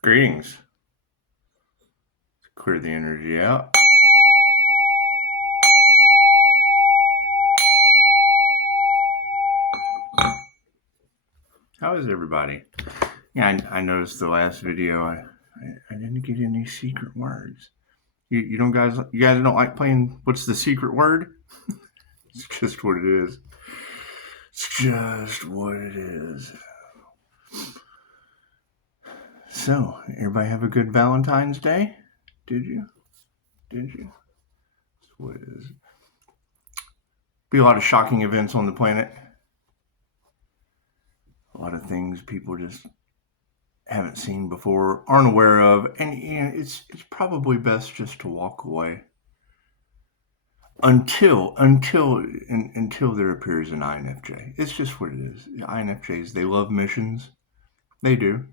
Greetings. Let's clear the energy out. How is everybody? Yeah, I noticed the last video I didn't get any secret words. You guys don't like playing what's the secret word? It's just what it is. It's just what it is. So, everybody have a good Valentine's Day? Did you? That's what it is. Be a lot of shocking events on the planet. A lot of things people just haven't seen before, aren't aware of, and it's probably best just to walk away until there appears an INFJ. It's just what it is. INFJs, they love missions. They do.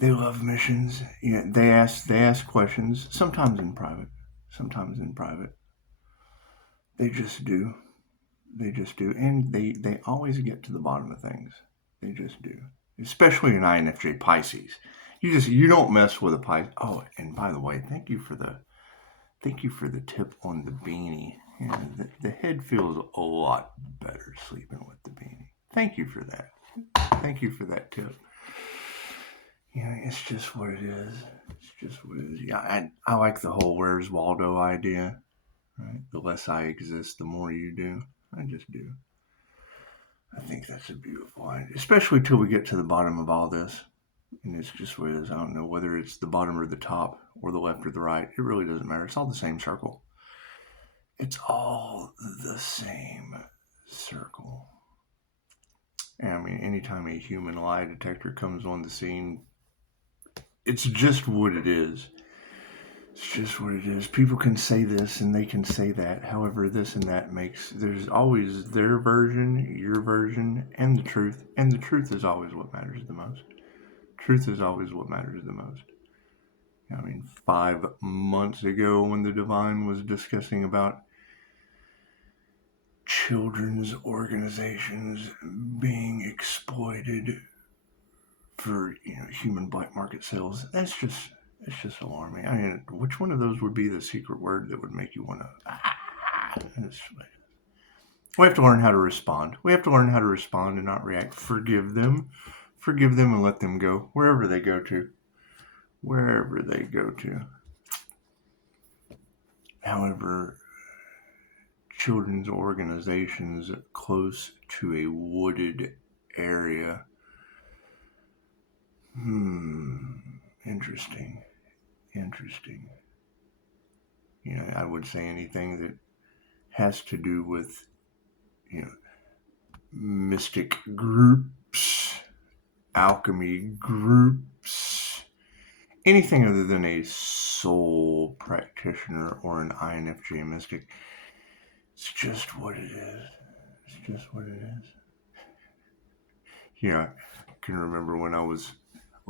They love missions. They ask questions, sometimes in private. They just do. And they always get to the bottom of things. They just do. Especially an INFJ Pisces. You don't mess with a Pisces. Oh, and by the way, thank you for the tip on the beanie. The head feels a lot better sleeping with the beanie. Thank you for that. Thank you for that tip. It's just what it is. Yeah, I like the whole Where's Waldo idea. Right? The less I exist, the more you do. I just do. I think that's a beautiful idea, especially till we get to the bottom of all this. And it's just what it is. I don't know whether it's the bottom or the top or the left or the right. It really doesn't matter. It's all the same circle. It's all the same circle. And I mean, anytime a human lie detector comes on the scene, it's just what it is. It's just what it is. People can say this and they can say that. However, this and that there's always their version, your version, and the truth. And the truth is always what matters the most. Truth is always what matters the most. I mean, 5 months ago when the Divine was discussing about children's organizations being exploited for, human black market sales, it's just alarming. I mean, which one of those would be the secret word that would make you want to... We have to learn how to respond. And not react. Forgive them and let them go wherever they go to. However, children's organizations close to a wooded area. Interesting. I would say anything that has to do with, mystic groups, alchemy groups, anything other than a soul practitioner or an INFJ mystic. It's just what it is. I can remember when I was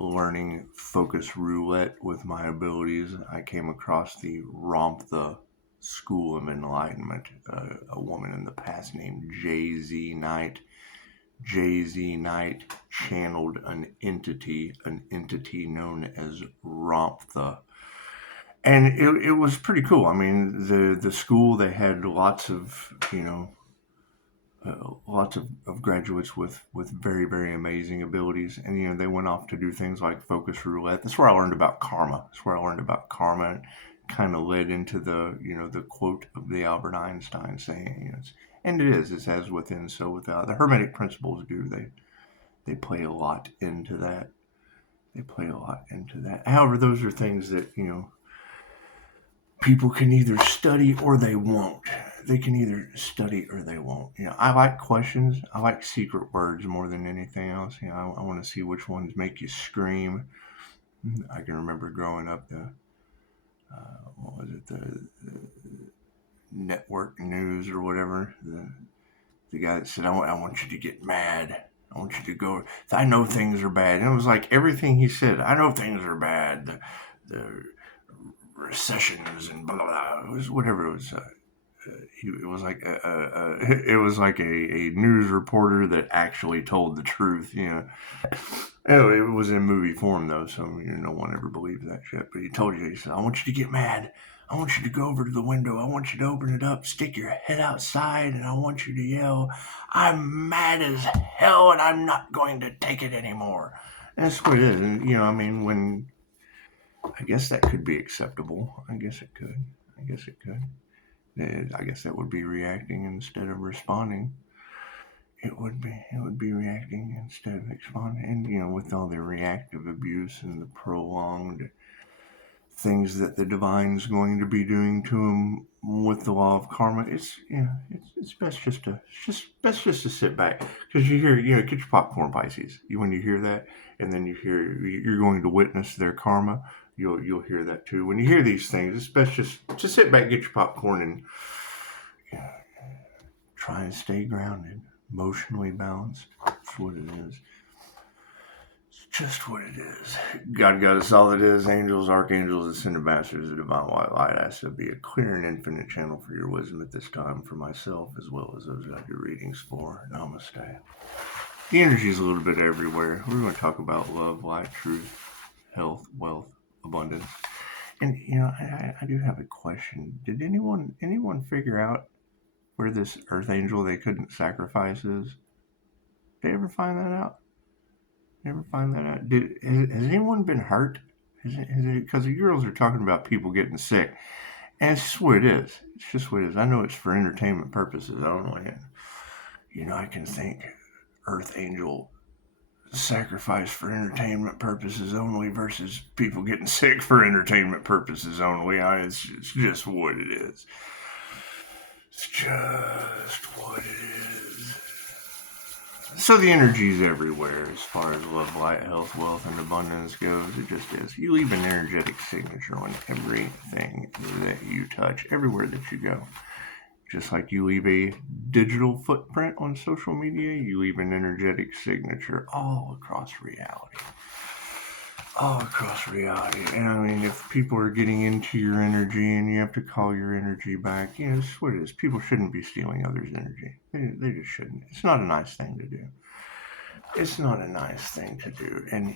learning focus roulette with my abilities, I came across the Ramtha School of Enlightenment, a woman in the past named J.Z. Knight. J.Z. Knight channeled an entity known as Ramtha. And it was pretty cool. I mean, the school, they had lots of, of graduates with very, very amazing abilities. And, they went off to do things like focus roulette. That's where I learned about karma. It kind of led into the, the quote of the Albert Einstein saying, it's as within, so without. The Hermetic principles do. They play a lot into that. However, those are things that, people can either study or they won't. I like questions. I like secret words more than anything else. I want to see which ones make you scream. I can remember growing up, the network news or whatever. The guy that said, I want you to get mad. I want you to go. I know things are bad. And it was like everything he said. I know things are bad. The recessions and blah, blah, blah. It was whatever it was. it was like it was like a news reporter that actually told the truth. Anyway, it was in movie form though, so no one ever believed that shit. But he told you, he said, "I want you to get mad. I want you to go over to the window. I want you to open it up, stick your head outside, and I want you to yell, 'I'm mad as hell, and I'm not going to take it anymore.'" And that's what it is. And I mean, when I guess that could be acceptable. I guess it could. I guess that would be reacting instead of responding. It would be reacting instead of responding. And with all the reactive abuse and the prolonged things that the divine's going to be doing to him with the law of karma, it's best just to sit back, because you hear get your popcorn, Pisces. When you hear that, and then you hear you're going to witness their karma, you'll hear that too. When you hear these things, it's best just to sit back, get your popcorn, and try and stay grounded, emotionally balanced. That's what it is. Just what it is. God got us all it is. Angels, archangels, ascended masters, the divine white light. I said, be a clear and infinite channel for your wisdom at this time, for myself as well as those I do readings for. Namaste. The energy is a little bit everywhere. We're going to talk about love, light, truth, health, wealth, abundance. And I do have a question. Did anyone figure out where this earth angel they couldn't sacrifice is? Did they ever find that out? Has anyone been hurt? Because the girls are talking about people getting sick, and it's just what it is. I know it's for entertainment purposes. I don't know. I can think Earth Angel sacrifice for entertainment purposes only versus people getting sick for entertainment purposes only. It's just what it is. It's just what it is. So the energy is everywhere as far as love, light, health, wealth, and abundance goes. It just is. You leave an energetic signature on everything that you touch, everywhere that you go. Just like you leave a digital footprint on social media, you leave an energetic signature all across reality. And I mean, if people are getting into your energy and you have to call your energy back, it's what it is. People shouldn't be stealing others' energy. They just shouldn't. It's not a nice thing to do. And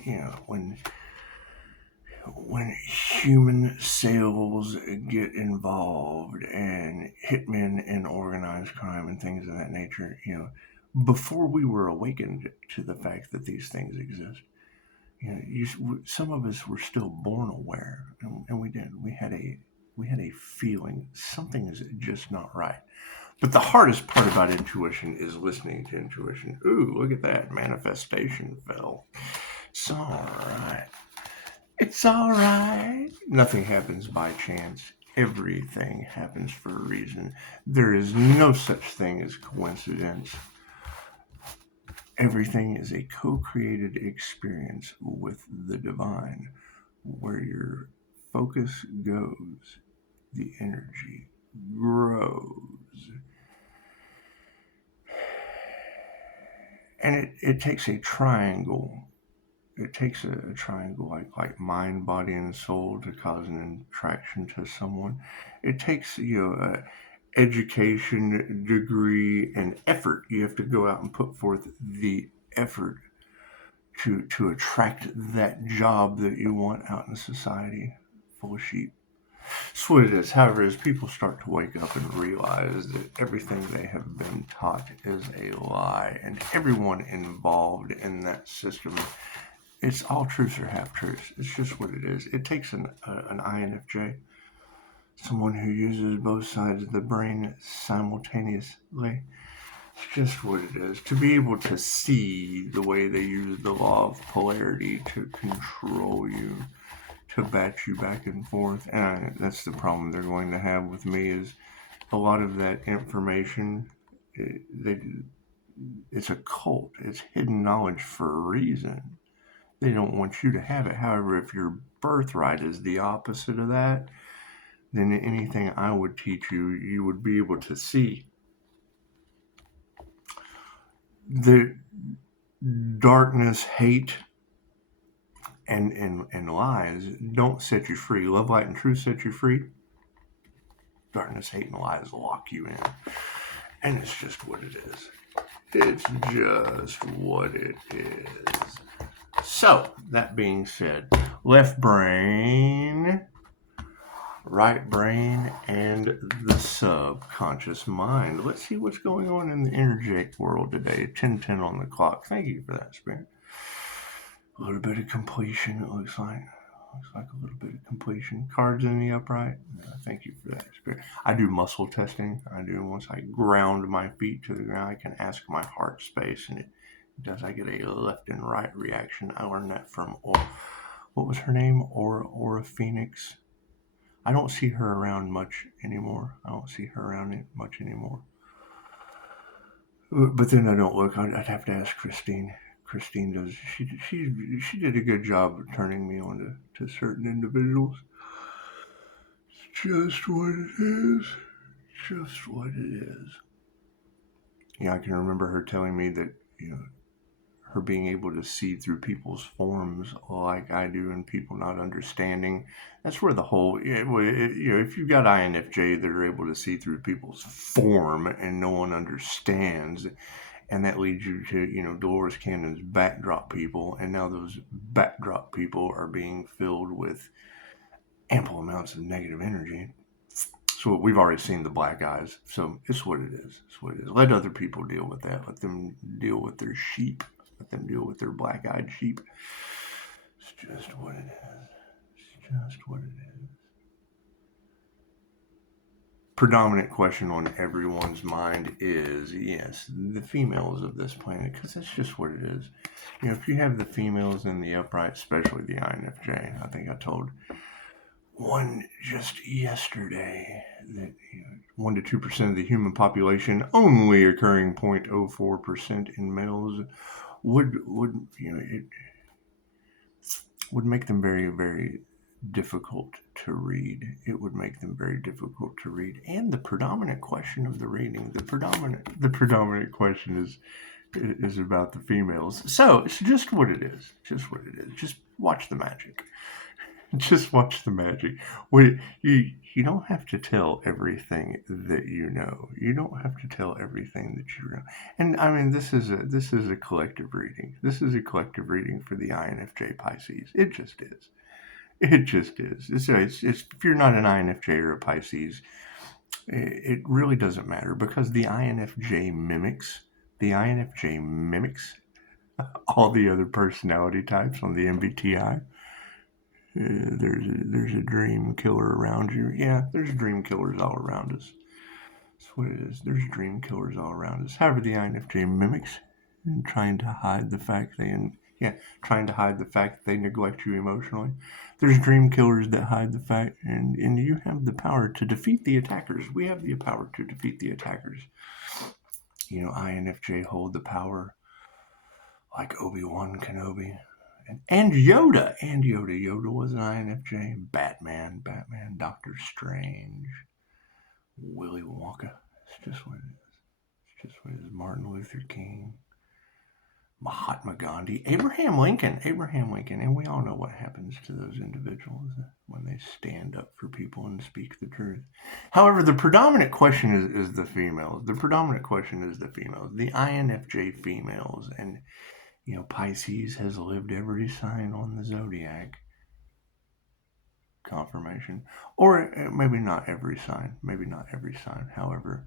when human sales get involved, and hitmen and organized crime and things of that nature, before we were awakened to the fact that these things exist, some of us were still born aware, and we did. We had a feeling something is just not right. But the hardest part about intuition is listening to intuition. Ooh, look at that. Manifestation fell. It's all right. Nothing happens by chance. Everything happens for a reason. There is no such thing as coincidence. Everything is a co-created experience with the divine. Where your focus goes, the energy grows. And it takes a triangle. It takes a triangle like mind, body, and soul to cause an attraction to someone. It takes education, degree, and effort. You have to go out and put forth the effort to attract that job that you want out in society full of sheep. That's what it is. However, as people start to wake up and realize that everything they have been taught is a lie, and everyone involved in that system, it's all truths or half-truths. It's just what it is. It takes an INFJ, someone who uses both sides of the brain simultaneously. It's just what it is. To be able to see the way they use the law of polarity to control you, to bat you back and forth. And that's the problem they're going to have with me, is a lot of that information, it's occult. It's hidden knowledge for a reason. They don't want you to have it. However, if your birthright is the opposite of that, then anything I would teach you, you would be able to see. The darkness, hate, and lies don't set you free. Love, light, and truth set you free. darkness, hate, and lies lock you in. And it's just what it is. It's just what it is. So, that being said, left brain, right brain, and the subconscious mind. Let's see what's going on in the energetic world today. 10:10 on the clock. Thank you for that, Spirit. A little bit of completion, it looks like. Looks like a little bit of completion. Cards in the upright. Thank you for that, Spirit. I do muscle testing. I do. Once I ground my feet to the ground, I can ask my heart space, and it does. I get a left and right reaction. I learned that from, what was her name? Aura Phoenix. I don't see her around much anymore. But then I don't look. I'd have to ask Christine. Christine does. She did a good job of turning me on to certain individuals. It's just what it is. Just what it is. Yeah, I can remember her telling me that, her being able to see through people's forms like I do, and people not understanding. That's where the whole, if you've got INFJ that are able to see through people's form and no one understands, and that leads you to, Dolores Cannon's backdrop people, and now those backdrop people are being filled with ample amounts of negative energy. So we've already seen the black eyes. So it's what it is. It's what it is. Let other people deal with that. Let them deal with their sheep. Let them deal with their black-eyed sheep. It's just what it is. It's just what it is. Predominant question on everyone's mind is, yes, the females of this planet, because that's just what it is. If you have the females in the upright, especially the INFJ, I think I told one just yesterday that 1 to 2% of the human population, only occurring 0.04% in males, would make them very, very difficult to read. It would make them very difficult to read. And the predominant question of the reading, the predominant question is about the females. So it's just what it is. Just what it is. Just watch the magic. Just watch the magic. You don't have to tell everything that you know. You don't have to tell everything that you know. And I mean, this is a collective reading. This is a collective reading for the INFJ Pisces. It just is. It just is. It's if you're not an INFJ or a Pisces, it really doesn't matter, because the INFJ mimics all the other personality types on the MBTI. There's a dream killer around you. Yeah, there's dream killers all around us. That's what it is. There's dream killers all around us. However, the INFJ mimics, and trying to hide the fact they neglect you emotionally. There's dream killers that hide the fact, and you have the power to defeat the attackers. We have the power to defeat the attackers. INFJ hold the power like Obi-Wan Kenobi. And Yoda. Yoda was an INFJ. Batman, Doctor Strange, Willy Wonka. It's just what it is. Martin Luther King, Mahatma Gandhi, Abraham Lincoln. And we all know what happens to those individuals when they stand up for people and speak the truth. However, the predominant question is the females. The INFJ females. And Pisces has lived every sign on the zodiac. Confirmation. Or maybe not every sign. However,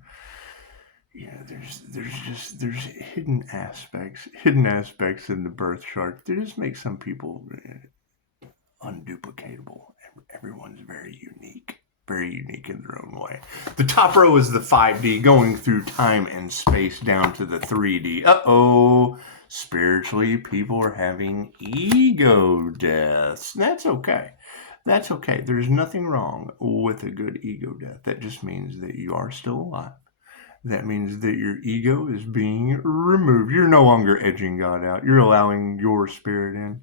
there's hidden aspects in the birth chart that just make some people unduplicatable. Everyone's very unique in their own way. The top row is the 5D, going through time and space down to the 3D. Spiritually, people are having ego deaths. That's okay. There's nothing wrong with a good ego death. That just means that you are still alive. That means that your ego is being removed. You're no longer edging God out. You're allowing your spirit in,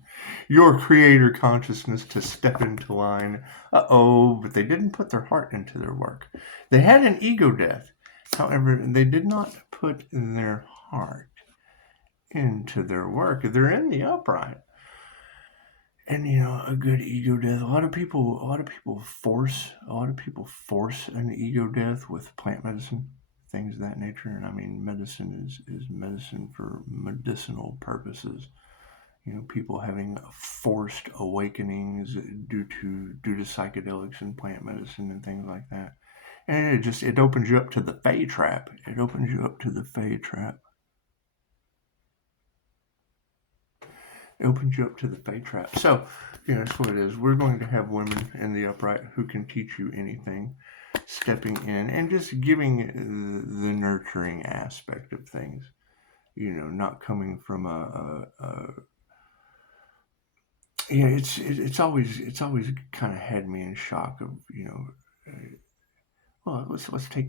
your creator consciousness to step into line. But they didn't put their heart into their work. They had an ego death. However, they did not put their heart into their work. They're in the upright. And a good ego death. A lot of people force an ego death with plant medicine, things of that nature. And I mean, medicine is medicine for medicinal purposes. People having forced awakenings due to psychedelics and plant medicine and things like that. And it opens you up to the Fae trap. It opens you up to the Fae trap. It opens you up to the Fae trap. So, that's what it is. We're going to have women in the upright who can teach you anything, stepping in and just giving the nurturing aspect of things. Not coming from it's always kind of had me in shock of well, let's take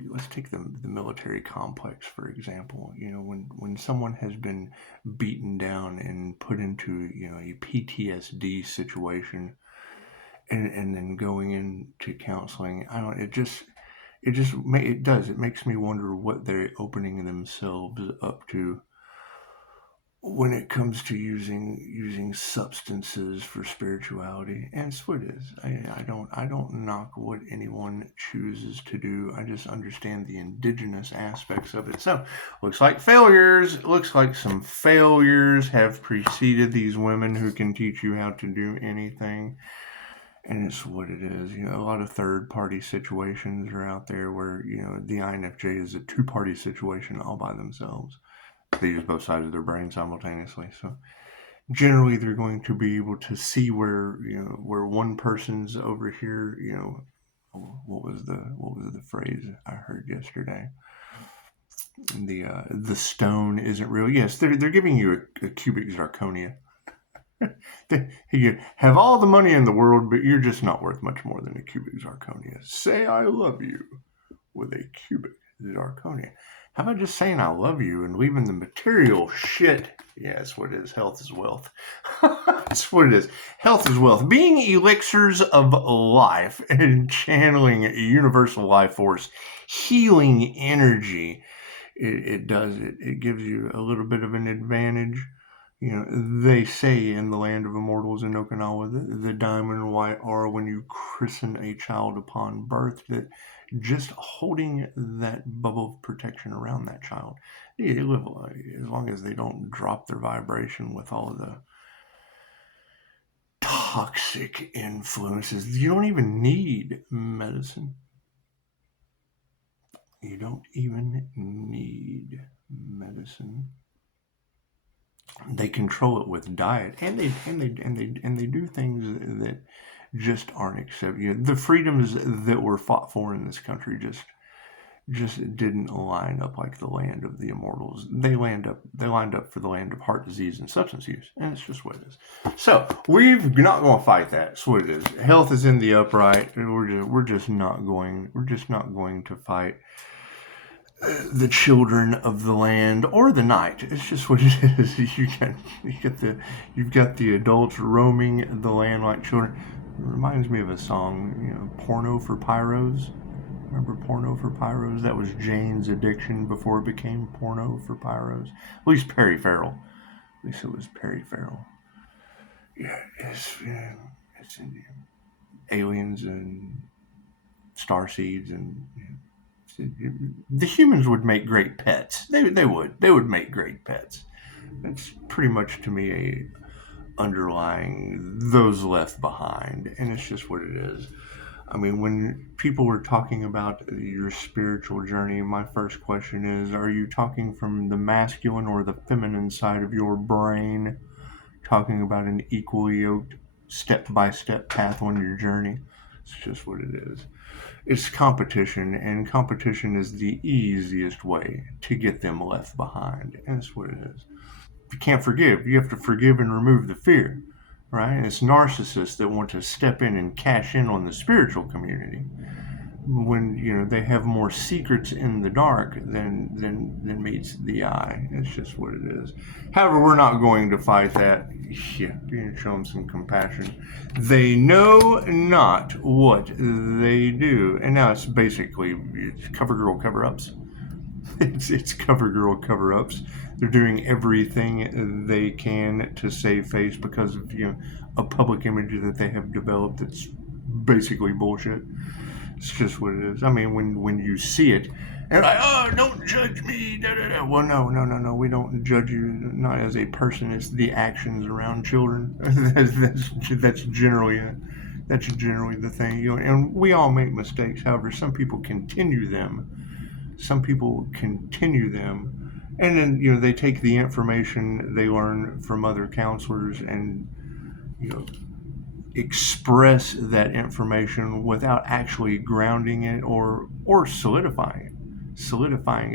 the military complex for example. When someone has been beaten down and put into a PTSD situation, and then going into counseling, it makes me wonder what they're opening themselves up to when it comes to using substances for spirituality. And it's what it is. I don't knock what anyone chooses to do. I just understand the indigenous aspects of it. So looks like some failures have preceded these women who can teach you how to do anything. And it's what it is. A lot of third-party situations are out there where, the INFJ is a two-party situation all by themselves. They use both sides of their brain simultaneously. So generally they're going to be able to see where one person's over here. What was the phrase I heard yesterday? The stone isn't real. Yes, they're giving you a cubic zirconia. You have all the money in the world, but you're just not worth much more than a cubic zirconia. Say I love you with a cubic zirconia. How about just saying I love you and leaving the material shit? Yeah, that's what it is. Health is wealth. That's what it is. Health is wealth. Being elixirs of life and channeling a universal life force, healing energy, it gives you a little bit of an advantage. They say in the land of immortals in Okinawa, the diamond white aura when you christen a child upon birth, that just holding that bubble of protection around that child, they live as long as they don't drop their vibration with all of the toxic influences. You don't even need medicine. You don't even need medicine. They control it with diet, and they do things that just aren't accepted. The freedoms that were fought for in this country just didn't line up like the land of the immortals. They lined up for the land of heart disease and substance use, and it's just what it is. So we're not going to fight that. It's what it is. Health is in the upright. We're just not going to fight the children of the land or the night. It's just what it is. You've got the adults roaming the land like children. It reminds me of a song, Porno for Pyros. Remember Porno for Pyros? That was Jane's addiction before it became Porno for Pyros. At least Perry Farrell. At least it was Perry Farrell. Yeah, it's aliens and starseeds and. The humans would make great pets. They would make great pets. That's pretty much to me a underlying those left behind, and it's just what it is. I mean, when people were talking about your spiritual journey, my first question is, are you talking from the masculine or the feminine side of your brain? Talking about an equally yoked step-by-step path on your journey? It's just what it is. It's competition, and competition is the easiest way to get them left behind. And that's what it is. If you can't forgive, you have to forgive and remove the fear, right? And it's narcissists that want to step in and cash in on the spiritual community when, they have more secrets in the dark than meets the eye. It's just what it is. However, we're not going to fight that. Yeah, show them some compassion. They know not what they do. And now it's basically cover girl cover-ups. It's cover girl cover-ups. They're doing everything they can to save face because of a public image that they have developed that's basically bullshit. It's just what it is. I mean, when you see it, and like, oh, don't judge me. Da, da, da. Well, no. We don't judge you not as a person. It's the actions around children. that's generally the thing. And we all make mistakes. However, some people continue them. And then they take the information they learn from other counselors and express that information without actually grounding it or solidifying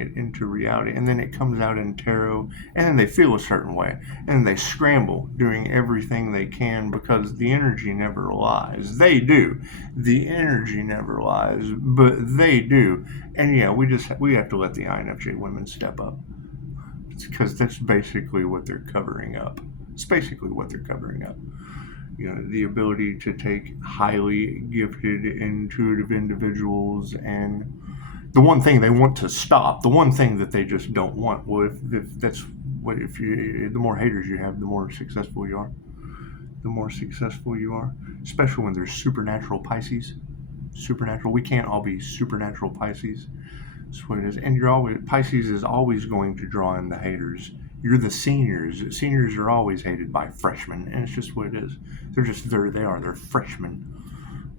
it into reality. And then it comes out in tarot, and then they feel a certain way, and they scramble doing everything they can because the energy never lies. They do. The energy never lies, but they do. And we have to let the INFJ women step up, because that's basically what they're covering up. It's basically what they're covering up. The ability to take highly gifted, intuitive individuals, and the one thing they want to stop, the one thing that they just don't want. Well, the more haters you have, the more successful you are. The more successful you are, especially when there's supernatural Pisces. Supernatural. We can't all be supernatural Pisces. That's what it is. And Pisces is always going to draw in the haters. You're the seniors. Seniors are always hated by freshmen, and it's just what it is. They're freshmen.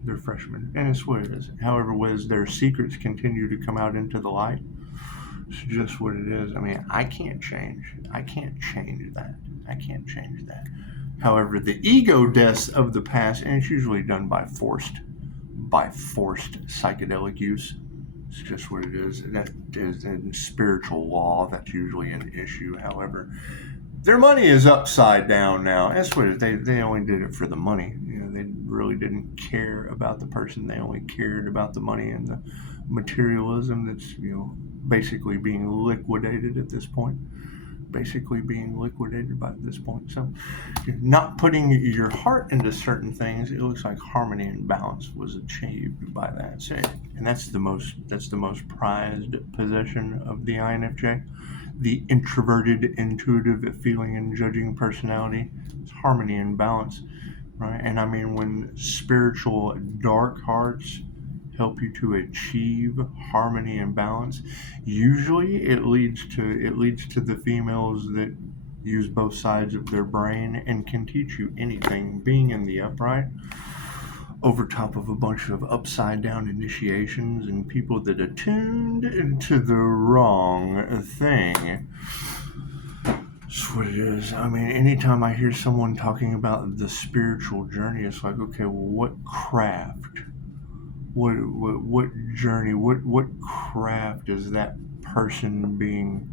They're freshmen, and it's what it is. However, as their secrets continue to come out into the light, it's just what it is. I mean, I can't change that. However, the ego deaths of the past, and it's usually done by forced psychedelic use. It's just what it is. That is in spiritual law. That's usually an issue. However, their money is upside down now. That's what it is. They only did it for the money. They really didn't care about the person. They only cared about the money and the materialism that's basically being liquidated at this point. So not putting your heart into certain things, it looks like harmony and balance was achieved by that. And that's the most prized possession of the INFJ. The introverted, intuitive, feeling and judging personality. It's harmony and balance, right? And I mean, when spiritual dark hearts help you to achieve harmony and balance, usually it leads to the females that use both sides of their brain and can teach you anything, being in the upright, over top of a bunch of upside down initiations and people that attuned into the wrong thing. That's what it is. I mean, anytime I hear someone talking about the spiritual journey, it's like, okay, well, what craft? What journey? What craft is that person being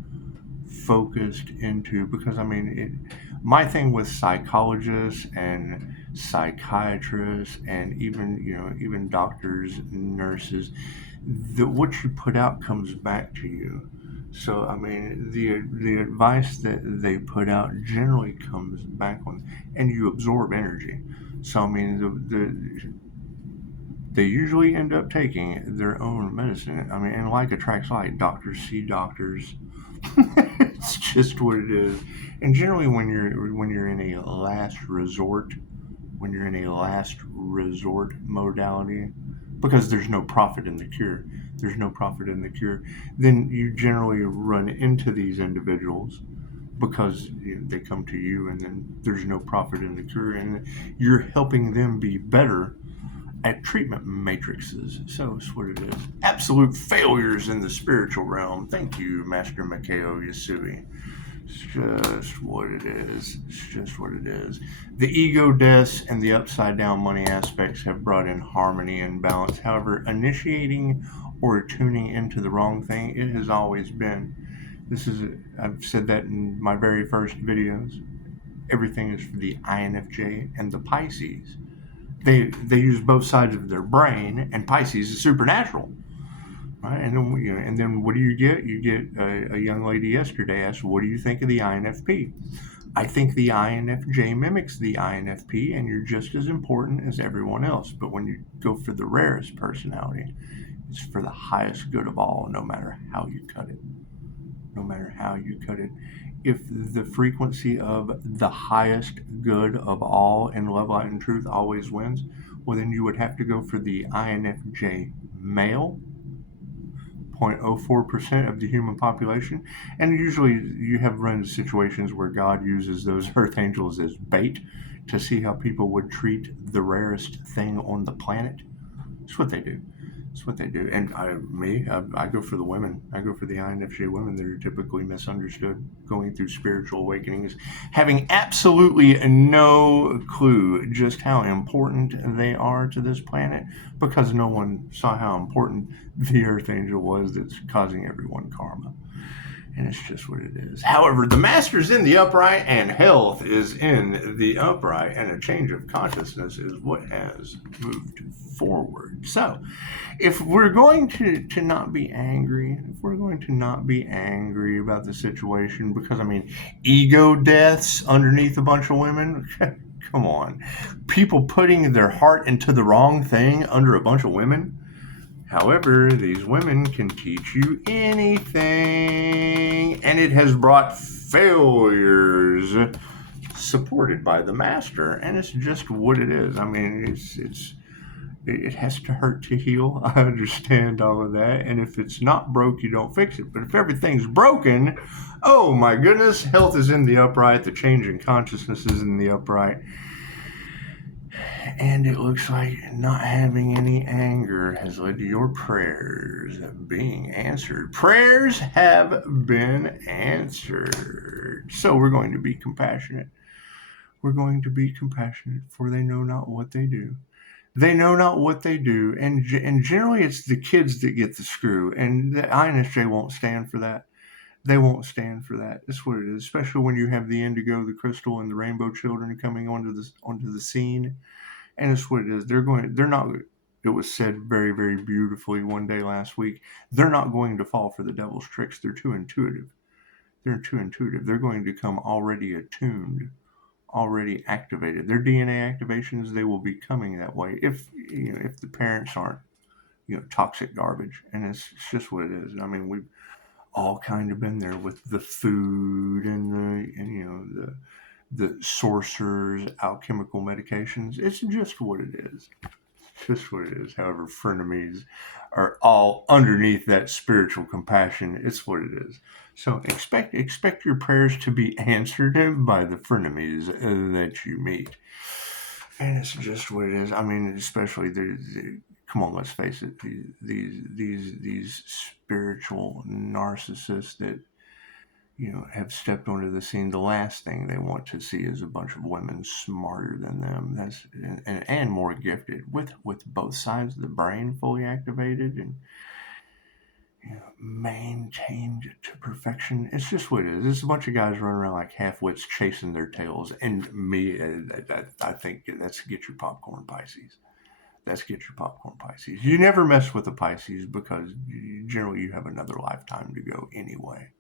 focused into? Because I mean, my thing with psychologists and psychiatrists and even doctors, nurses, that what you put out comes back to you. So I mean, the advice that they put out generally comes back on, and you absorb energy. So I mean, they usually end up taking their own medicine. I mean, and like attracts like. Doctors see doctors. It's just what it is. And generally, when you're in a last resort modality, because there's no profit in the cure. Then you generally run into these individuals because they come to you, and then there's no profit in the cure, and you're helping them be better at treatment matrices. So it's what it is. Absolute failures in the spiritual realm. Thank you, Master Mikao Yasui. It's just what it is. The ego deaths and the upside down money aspects have brought in harmony and balance. However, initiating or tuning into the wrong thing, it has always been. I've said that in my very first videos. Everything is for the INFJ and the Pisces. They use both sides of their brain, and Pisces is supernatural, right? And then what do you get? You get a young lady yesterday asked, "What do you think of the INFP?" I think the INFJ mimics the INFP, and you're just as important as everyone else. But when you go for the rarest personality, it's for the highest good of all, no matter how you cut it. if the frequency of the highest good of all in love, light, and truth always wins, well, then you would have to go for the INFJ male, 0.04% of the human population. And usually you have run into situations where God uses those earth angels as bait to see how people would treat the rarest thing on the planet. That's what they do. That's what they do. And I go for the women. I go for the INFJ women that are typically misunderstood, going through spiritual awakenings, having absolutely no clue just how important they are to this planet, because no one saw how important the Earth Angel was that's causing everyone karma. And it's just what it is. However, the master's in the upright and health is in the upright, and a change of consciousness is what has moved forward. So, if we're going to not be angry, if we're going to not be angry about the situation, because, I mean, ego deaths underneath a bunch of women, come on. People putting their heart into the wrong thing under a bunch of women. However, these women can teach you anything, and it has brought failures supported by the master, and it's just what it is. I mean, it has to hurt to heal. I understand all of that, and if it's not broke, you don't fix it. But if everything's broken, oh my goodness, health is in the upright, the change in consciousness is in the upright. And it looks like not having any anger has led to your prayers being answered. Prayers have been answered. So we're going to be compassionate. We're going to be compassionate, for they know not what they do. They know not what they do. And generally it's the kids that get the screw. And the INFJ won't stand for that. They won't stand for that. That's what it is. Especially when you have the indigo, the crystal, and the rainbow children coming onto the scene. And it's what it is. They're not, it was said very, very beautifully one day last week, they're not going to fall for the devil's tricks. They're too intuitive. They're going to come already attuned, already activated. Their DNA activations, they will be coming that way if the parents aren't, toxic garbage. And it's just what it is. I mean, we've all kind of been there with the food and the sorcerers, alchemical medications. It's just what it is. It's just what it is. However, frenemies are all underneath that spiritual compassion. It's what it is. So expect your prayers to be answered by the frenemies that you meet. And it's just what it is. I mean, especially come on, let's face it. These spiritual narcissists that have stepped onto the scene. The last thing they want to see is a bunch of women smarter than them, and more gifted, with both sides of the brain fully activated and maintained to perfection. It's just what it is. It's a bunch of guys running around like half-wits chasing their tails. And me, I think that's get your popcorn, Pisces. That's get your popcorn, Pisces. You never mess with the Pisces because generally you have another lifetime to go anyway.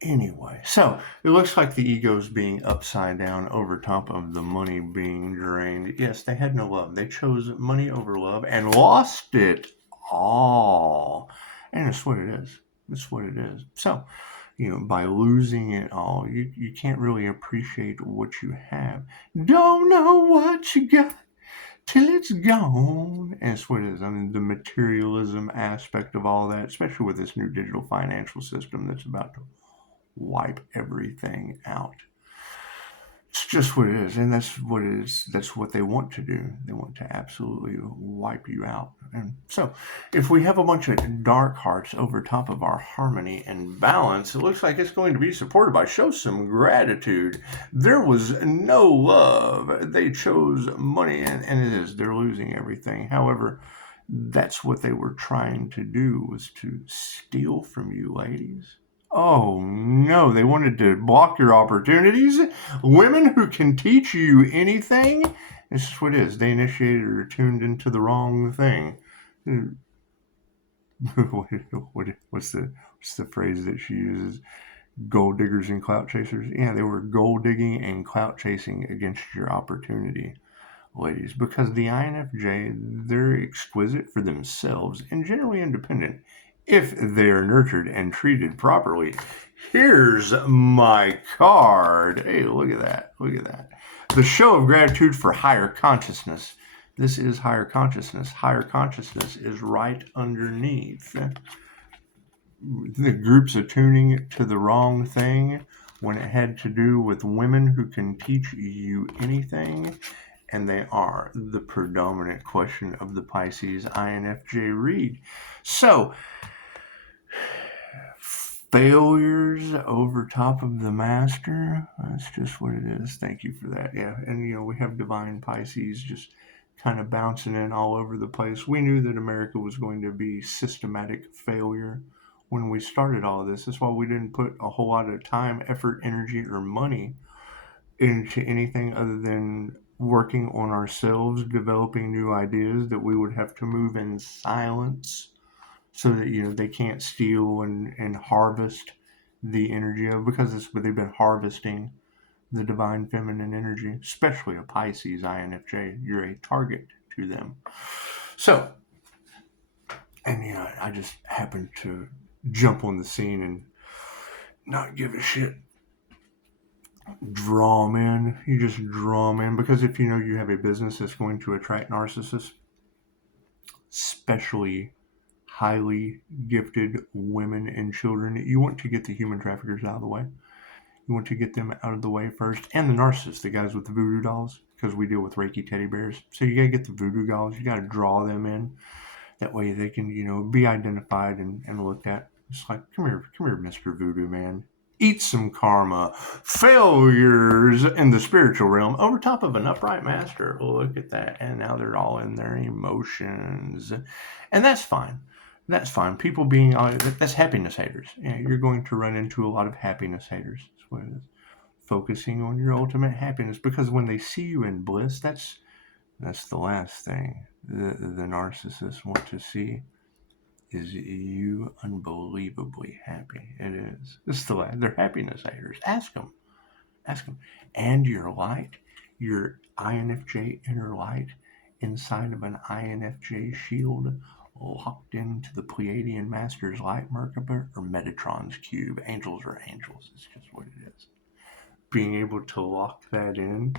Anyway, so it looks like the ego's being upside down over top of the money being drained. Yes, they had no love. They chose money over love and lost it all. And it's what it is. It's what it is. So, by losing it all, you can't really appreciate what you have. Don't know what you got till it's gone. And it's what it is. I mean, the materialism aspect of all that, especially with this new digital financial system that's about to wipe everything out. It's just what it is. And that's what it is. That's what they want to do. They want to absolutely wipe you out. And so if we have a bunch of dark hearts over top of our harmony and balance, it looks like it's going to be supported by show some gratitude. There was no love. They chose money, and it is. They're losing everything. However, that's what they were trying to do, was to steal from you, ladies. Oh no, they wanted to block your opportunities. Women who can teach you anything. This is what it is. They initiated or tuned into the wrong thing. What's the phrase that she uses? Gold diggers and clout chasers. Yeah, they were gold digging and clout chasing against your opportunity, ladies. Because the INFJ, they're exquisite for themselves and generally independent. if they are nurtured and treated properly. Here's my card. Hey, look at that. Look at that. The show of gratitude for higher consciousness. This is higher consciousness. Higher consciousness is right underneath. The group's attuning to the wrong thing when it had to do with women who can teach you anything, and they are the predominant question of the Pisces INFJ read. So, failures over top of the master, that's just what it is. Thank you for that. Yeah, and we have divine Pisces just kind of bouncing in all over the place. We knew that America was going to be systematic failure when we started all of this. That's why we didn't put a whole lot of time, effort, energy, or money into anything other than working on ourselves, developing new ideas that we would have to move in silence so that they can't steal and harvest the energy of, because it's what they've been harvesting, the divine feminine energy, especially a Pisces INFJ. You're a target to them. So, and I just happened to jump on the scene and not give a shit. Draw them in. You just draw them in, because if you have a business that's going to attract narcissists, especially highly gifted women and children, you want to get the human traffickers out of the way. You want to get them out of the way first, and the narcissists, the guys with the voodoo dolls, because we deal with Reiki teddy bears. So you got to get the voodoo dolls. You got to draw them in. That way they can, be identified and looked at. It's like, come here, Mr. Voodoo Man. Eat some karma. Failures in the spiritual realm over top of an upright master. Look at that. And now they're all in their emotions. And that's fine. That's fine. People being, that's happiness haters. You're going to run into a lot of happiness haters. That's what it is. Focusing on your ultimate happiness, because when they see you in bliss, that's the last thing the narcissists want to see, is you unbelievably happy. It is. It's the last. They're happiness haters. Ask them. And your light, your INFJ inner light, inside of an INFJ shield, locked into the Pleiadian Master's light, Mercury, or Metatron's cube. Angels are angels. It's just what it is. Being able to lock that in,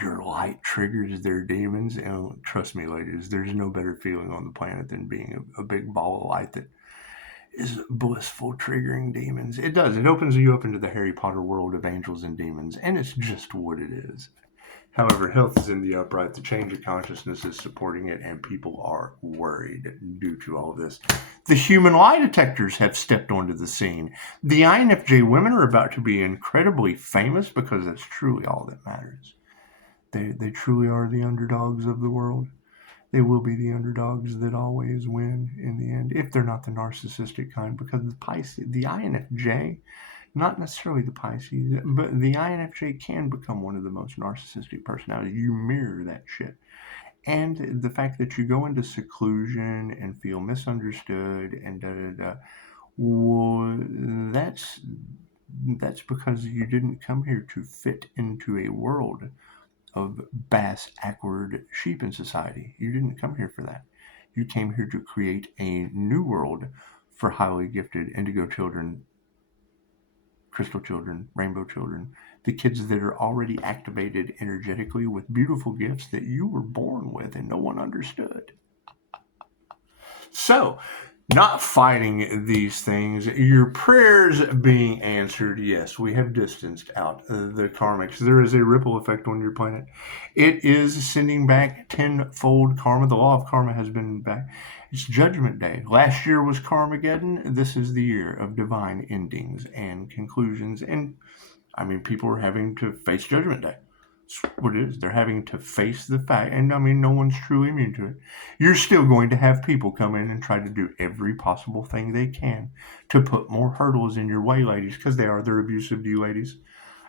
your light triggers their demons. And trust me, ladies, there's no better feeling on the planet than being a big ball of light that is blissful, triggering demons. It does. It opens you up into the Harry Potter world of angels and demons, and it's just what it is. However, health is in the upright. The change of consciousness is supporting it, and people are worried due to all this. The human lie detectors have stepped onto the scene. The INFJ women are about to be incredibly famous, because that's truly all that matters. They truly are the underdogs of the world. They will be the underdogs that always win in the end, if they're not the narcissistic kind, because the INFJ, not necessarily the Pisces, but the INFJ can become one of the most narcissistic personalities. You mirror that shit. And the fact that you go into seclusion and feel misunderstood and well, that's because you didn't come here to fit into a world of bass, awkward sheep in society. You didn't come here for that. You came here to create a new world for highly gifted indigo children, crystal children, rainbow children, the kids that are already activated energetically with beautiful gifts that you were born with and no one understood. So, not fighting these things, your prayers being answered. Yes, we have distanced out the karmics. There is a ripple effect on your planet. It is sending back tenfold karma. The law of karma has been back. It's Judgment Day. Last year was Carmageddon. This is the year of divine endings and conclusions. And people are having to face Judgment Day. That's what it is. They're having to face the fact, and no one's truly immune to it. You're still going to have people come in and try to do every possible thing they can to put more hurdles in your way, ladies, because they're abusive to you, ladies.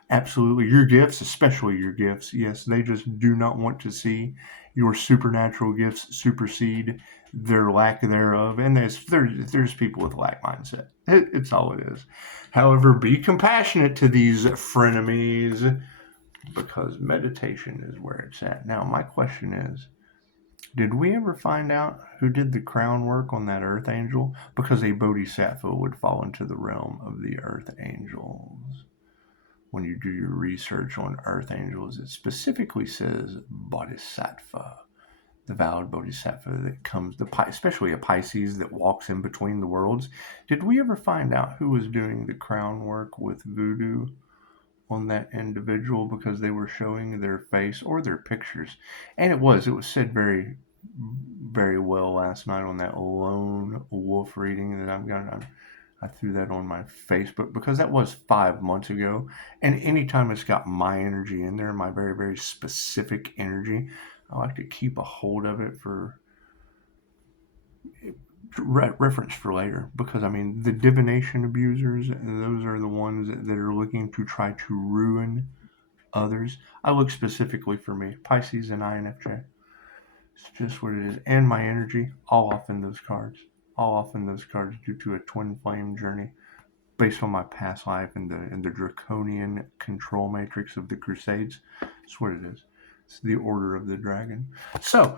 Absolutely. Your gifts, especially your gifts, yes, they just do not want to see your supernatural gifts supersede their lack thereof. And there's people with a lack mindset. It's all it is. However, be compassionate to these frenemies, because meditation is where it's at. Now, my question is, Did we ever find out who did the crown work on that Earth Angel? Because a Bodhisattva would fall into the realm of the Earth Angels. When you do your research on Earth Angels, it specifically says Bodhisattva. The valid Bodhisattva that comes, especially a Pisces that walks in between the worlds. Did we ever find out who was doing the crown work with voodoo on that individual, because they were showing their face or their pictures? And it was said very, very well last night on that lone wolf reading that I've got. I threw that on my Facebook because that was 5 months ago. And anytime it's got my energy in there, my very, very specific energy, I like to keep a hold of it for reference for later. Because, I mean, the divination abusers, those are the ones that are looking to try to ruin others. I look specifically for me, Pisces and INFJ. It's just what it is. And my energy, all off in those cards. All off in those cards due to a twin flame journey based on my past life and the draconian control matrix of the Crusades. That's what it is. It's the Order of the Dragon. So,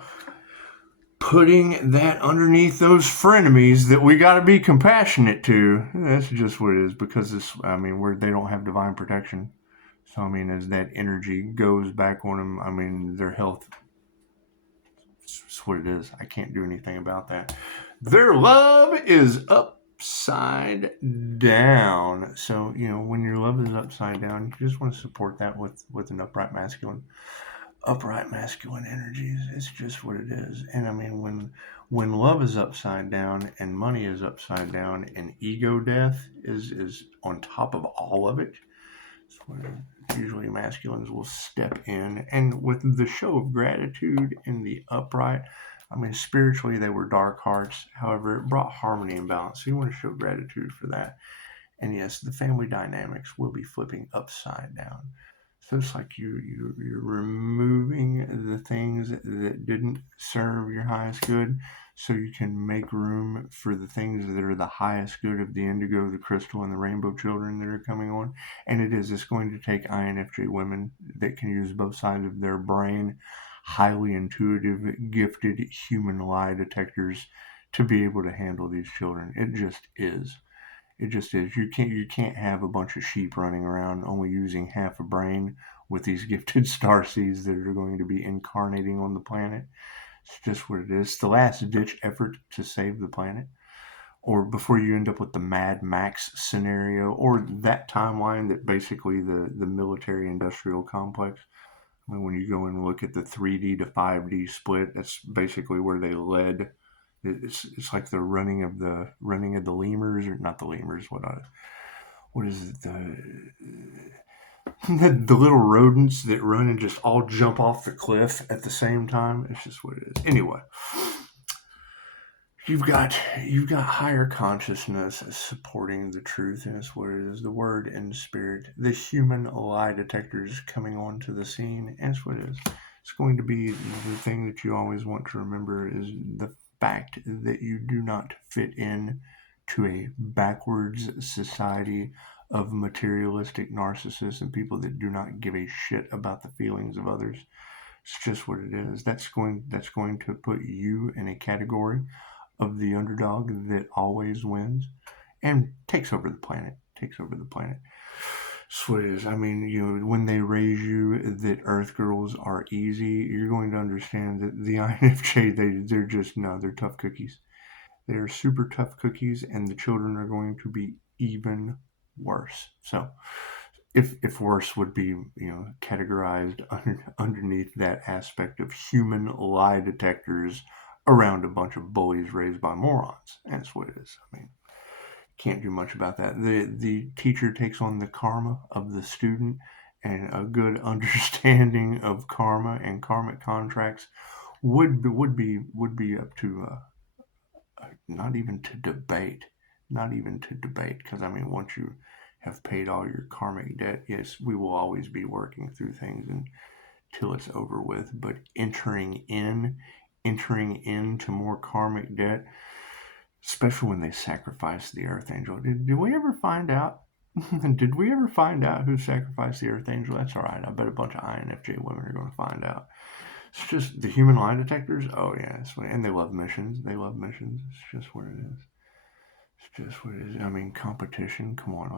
putting that underneath those frenemies that we got to be compassionate to, that's just what it is. Because they don't have divine protection. So, I mean, as that energy goes back on them, I mean, their health, that's what it is. I can't do anything about that. Their love is upside down. So, when your love is upside down, you just want to support that with an upright masculine. Upright masculine energies. It's just what it is. And I mean, when love is upside down and money is upside down and ego death is on top of all of it, it's when usually masculines will step in. And with the show of gratitude in the upright, I mean, spiritually, they were dark hearts. However, it brought harmony and balance. So you want to show gratitude for that. And yes, the family dynamics will be flipping upside down. So it's like you're removing the things that didn't serve your highest good, so you can make room for the things that are the highest good of the indigo, the crystal, and the rainbow children that are coming on. And it's going to take INFJ women that can use both sides of their brain, highly intuitive, gifted human lie detectors, to be able to handle these children. It just is. It just is. You can't have a bunch of sheep running around only using half a brain with these gifted starseeds that are going to be incarnating on the planet. It's just what it is. It's the last ditch effort to save the planet. Or before you end up with the Mad Max scenario, or that timeline that basically the military industrial complex. I mean, when you go and look at the 3D to 5D split, that's basically where they led. It's like the running of the lemurs, or not the lemurs. What is it? The little rodents that run and just all jump off the cliff at the same time. It's just what it is. Anyway, you've got higher consciousness supporting the truth, and it's what it is. The word and spirit, the human lie detectors coming onto the scene, and it's what it is. It's going to be the thing that you always want to remember is the fact that you do not fit in to a backwards society of materialistic narcissists and people that do not give a shit about the feelings of others. It's just what it is. That's going to put you in a category of the underdog that always wins and takes over the planet. That's what it is. I mean, when they raise you that Earth girls are easy, you're going to understand that the INFJ, they're tough cookies. They're super tough cookies, and the children are going to be even worse. So, if worse would be, categorized underneath that aspect of human lie detectors around a bunch of bullies raised by morons. That's what it is. I mean, can't do much about that. The teacher takes on the karma of the student, and a good understanding of karma and karmic contracts would be up to not even to debate, because I mean, once you have paid all your karmic debt, yes, we will always be working through things until it's over with. But entering into more karmic debt, especially when they sacrifice the Earth Angel. Did we ever find out? Did we ever find out who sacrificed the Earth Angel? That's all right. I bet a bunch of INFJ women are going to find out. It's just the human lie detectors. Oh yeah, and they love missions. They love missions. It's just what it is. It's just what it is. I mean, competition. Come on,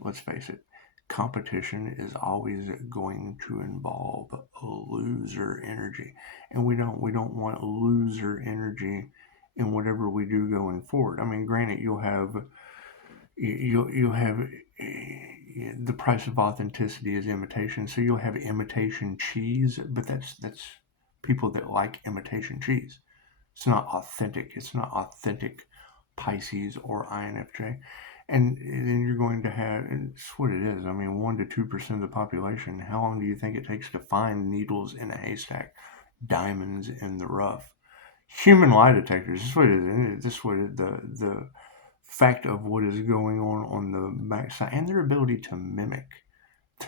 let's face it. Competition is always going to involve a loser energy, and we don't want loser energy in whatever we do going forward. I mean, granted, you'll have the price of authenticity is imitation, so you'll have imitation cheese, but that's people that like imitation cheese. It's not authentic. It's not authentic Pisces or INFJ. And then you're going to have, it's what it is. I mean, 1 to 2% of the population. How long do you think it takes to find needles in a haystack, diamonds in the rough? Human lie detectors. This is what it is. This is what it, the fact of what is going on the backside, and their ability to mimic.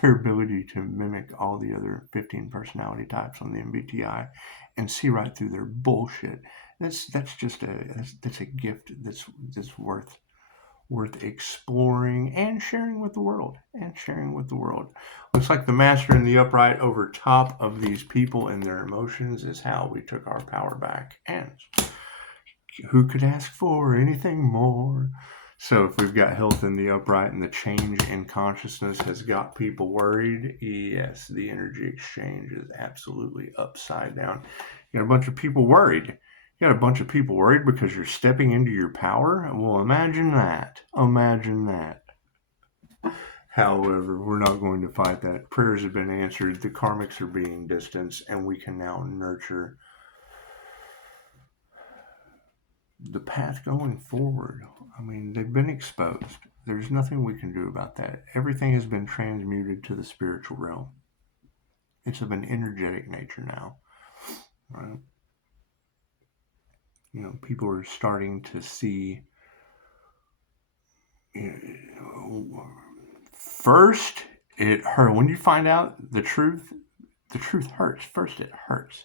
Their ability to mimic all the other 15 personality types on the MBTI and see right through their bullshit. That's a gift that's worth exploring and sharing with the world. Looks like the master in the upright over top of these people and their emotions is how we took our power back. And who could ask for anything more? So if we've got health in the upright and the change in consciousness has got people worried, yes, the energy exchange is absolutely upside down. You got a bunch of people worried. You got a bunch of people worried because you're stepping into your power. Well, imagine that. However, we're not going to fight that. Prayers have been answered. The karmics are being distanced, and we can now nurture the path going forward. I mean, they've been exposed. There's nothing we can do about that. Everything has been transmuted to the spiritual realm. It's of an energetic nature now, right? You know, people are starting to see. First, it hurt. When you find out the truth hurts. First, it hurts.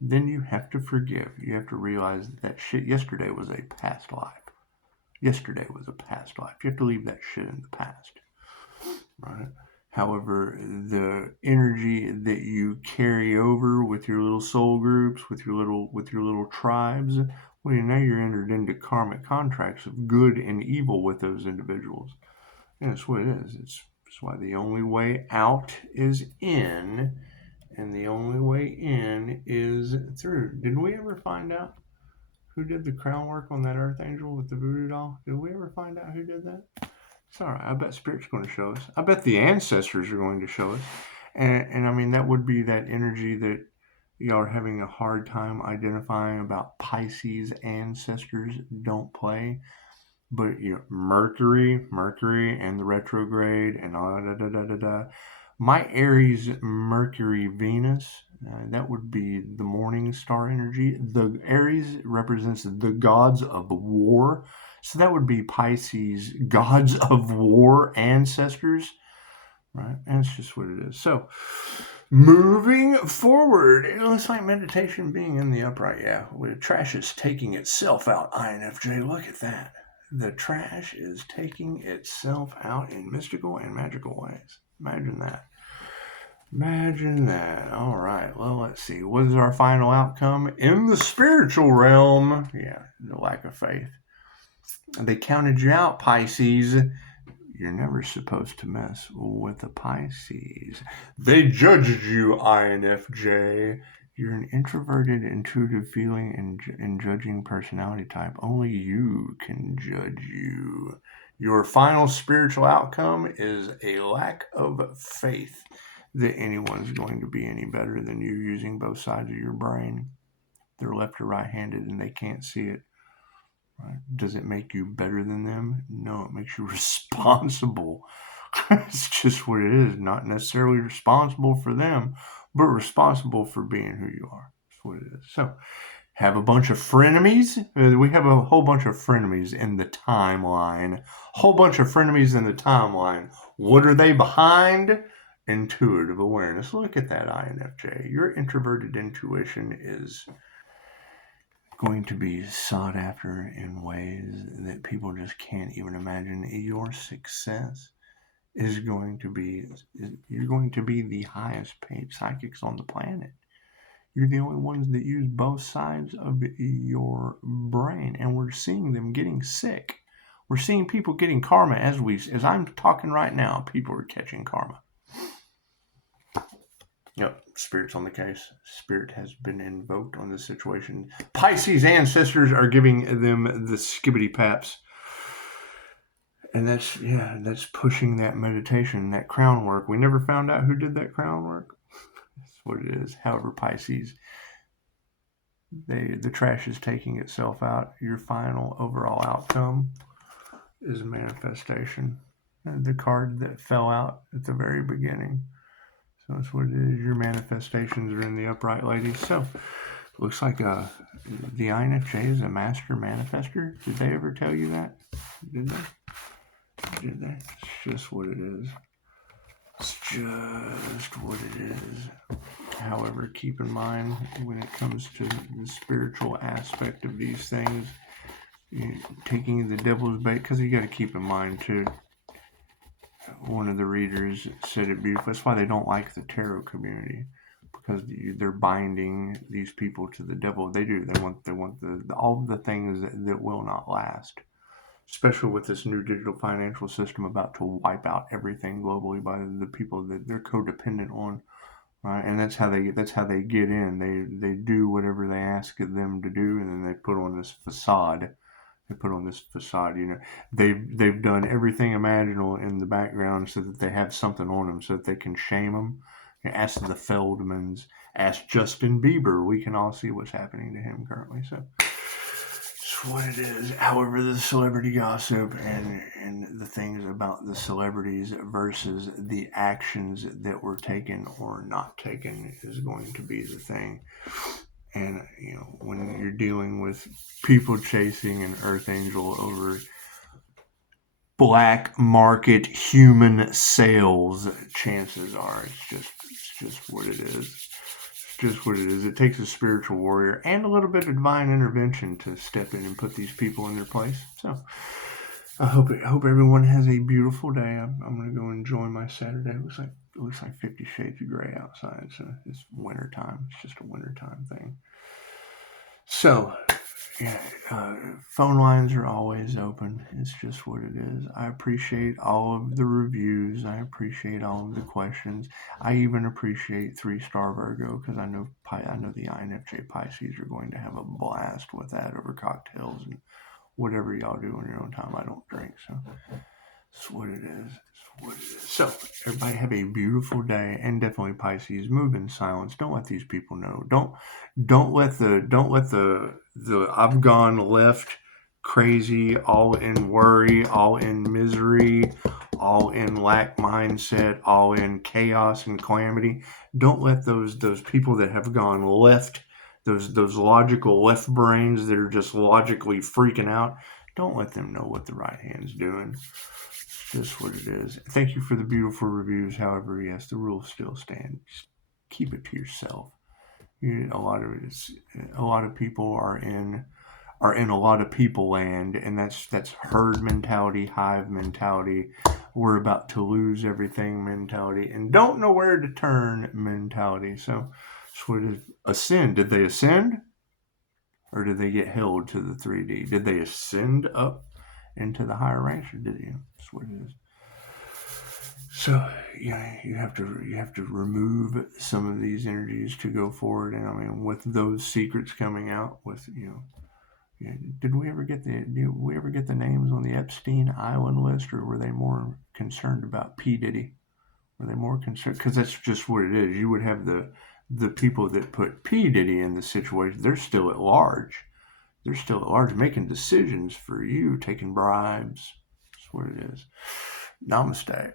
Then you have to forgive. You have to realize that shit yesterday was a past life. You have to leave that shit in the past, right? However, the energy that you carry over with your little soul groups, with your little tribes, well, now you're entered into karmic contracts of good and evil with those individuals. And that's what it is. It's why the only way out is in, and the only way in is through. Did we ever find out who did the crown work on that Archangel with the voodoo doll? Did we ever find out who did that? It's all right. I bet Spirit's going to show us. I bet the ancestors are going to show us. And I mean, that would be that energy that y'all are having a hard time identifying about. Pisces ancestors don't play. But Mercury and the retrograde and my Aries Mercury Venus, that would be the morning star energy. The Aries represents the gods of war, so that would be Pisces, gods of war ancestors, right? And it's just what it is. So moving forward, it looks like meditation being in the upright. Yeah, the trash is taking itself out. INFJ, look at that. The trash is taking itself out in mystical and magical ways. Imagine that. All right. Well, let's see. What is our final outcome in the spiritual realm? Yeah, the lack of faith. They counted you out, Pisces. You're never supposed to mess with the Pisces. They judged you, INFJ. You're an introverted, intuitive feeling and judging personality type. Only you can judge you. Your final spiritual outcome is a lack of faith that anyone's going to be any better than you using both sides of your brain. They're left or right-handed and they can't see it. Right? Does it make you better than them? No, it makes you responsible. It's just what it is. Not necessarily responsible for them, but responsible for being who you are. That's what it is. So, have a bunch of frenemies. We have a whole bunch of frenemies in the timeline. What are they behind? Intuitive awareness. Look at that, INFJ. Your introverted intuition is going to be sought after in ways that people just can't even imagine. Your success is going to be, you're going to be the highest paid psychics on the planet. You're the only ones that use both sides of your brain, and we're seeing them getting sick. We're seeing people getting karma as I'm talking right now. People are catching karma. Yep, Spirit's on the case. Spirit has been invoked on this situation. Pisces ancestors are giving them the skibbity paps. And that's pushing that meditation, that crown work. We never found out who did that crown work. That's what it is. However, Pisces, the trash is taking itself out. Your final overall outcome is a manifestation. And the card that fell out at the very beginning. So that's what it is. Your manifestations are in the upright, ladies. So looks like the INFJ is a master manifester. Did they ever tell you that? Did they? It's just what it is. It's just what it is. However, keep in mind when it comes to the spiritual aspect of these things, taking the devil's bait, because you got to keep in mind too. One of the readers said it beautifully. That's why they don't like the tarot community, because they're binding these people to the devil. They do. They want all the things that will not last. Especially with this new digital financial system about to wipe out everything globally by the people that they're codependent on, right? And that's how they get in. They do whatever they ask them to do, and then they put on this facade. They've done everything imaginable in the background so that they have something on them, so that they can shame them. Ask the Feldmans, ask Justin Bieber. We can all see what's happening to him currently. So. What it is. However, the celebrity gossip and the things about the celebrities versus the actions that were taken or not taken is going to be the thing. And when you're dealing with people chasing an Earth Angel over black market human sales, chances are it's just what it is. Just what it is. It takes a spiritual warrior and a little bit of divine intervention to step in and put these people in their place. So I hope everyone has a beautiful day. I'm going to go enjoy my Saturday. It looks like 50 Shades of Grey outside, so it's winter time. It's just a wintertime thing. So phone lines are always open. It's just what it is. I appreciate all of the reviews. I appreciate all of the questions. I even appreciate 3-star Virgo, because I know the INFJ Pisces are going to have a blast with that over cocktails and whatever y'all do on your own time. I don't drink, so it's what it is. So everybody have a beautiful day, and definitely Pisces, move in silence. Don't let these people know. Don't let the I've gone left crazy, all in worry, all in misery, all in lack mindset, all in chaos and calamity. Don't let those people that have gone left, those logical left brains that are just logically freaking out, don't let them know what the right hand's doing. Just what it is. Thank you for the beautiful reviews. However, yes, the rules still stand. Just keep it to yourself. A lot of people are in a lot of people land, and that's herd mentality, hive mentality. We're about to lose everything mentality, and don't know where to turn mentality. So that's what it is. Ascend. Did they ascend, or did they get held to the 3D? Did they ascend up into the higher ranks, or did you? That's what it is. So you have to remove some of these energies to go forward. And I mean, with those secrets coming out, did we ever get the names on the Epstein Island list, or were they more concerned about P. Diddy? Were they more concerned? Because that's just what it is. You would have the people that put P. Diddy in the situation. They're still at large. They're still at large, making decisions for you, taking bribes. That's what it is. Namaste.